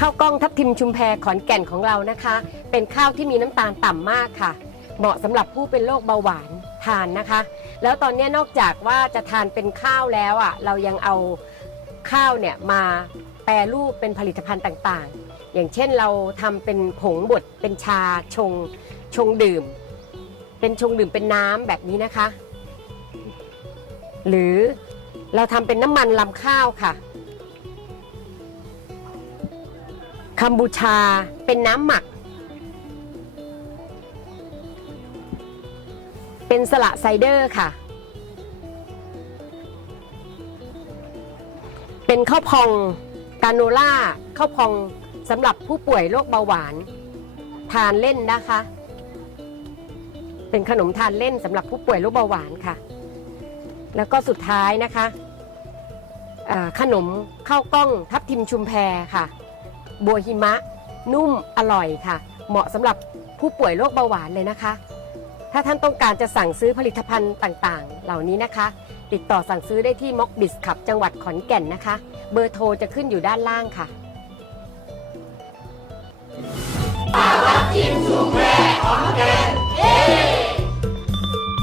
ข้าวกล้องทับทิมชุมแพขอนแก่นของเรานะคะ เป็นข้าวที่มีน้ำตาลต่ำมากค่ะ เหมาะสำหรับผู้เป็นโรคเบาหวานทานนะคะ แล้วตอนนี้นอกจากว่าจะทานเป็นข้าวแล้วอะเรายังเอาข้าวเนี่ยมาแปรรูปเป็นผลิตภัณฑ์ต่างๆ อย่างเช่นเราทำเป็นผงบดเป็นชาชงชงดื่ม เป็นชงดื่มเป็นน้ำแบบนี้นะคะ หรือเราทำเป็นน้ำมันลำข้าวค่ะ คัมบูชาเป็นน้ำหมัก เป็นสละไซเดอร์ค่ะ เป็นข้าวพองกาโนล่าข้าวพองสำหรับผู้ป่วยโรคเบาหวาน ทานเล่นนะคะ เป็นขนมทานเล่นสำหรับผู้ป่วยโรคเบาหวานค่ะ แล้วก็สุดท้ายนะคะขนมข้าวกล้องทับทิมชุมแพค่ะ บัวหิมะ นุ่มอร่อยค่ะ เหมาะสำหรับผู้ป่วยโรคเบาหวานเลยนะคะ ถ้าท่านต้องการจะสั่งซื้อผลิตภัณฑ์ต่างๆ เหล่านี้นะคะ ติดต่อสั่งซื้อได้ที่ม็อกบิสขับ จังหวัดขอนแก่นนะคะ เบอร์โทรจะขึ้นอยู่ด้านล่างค่ะ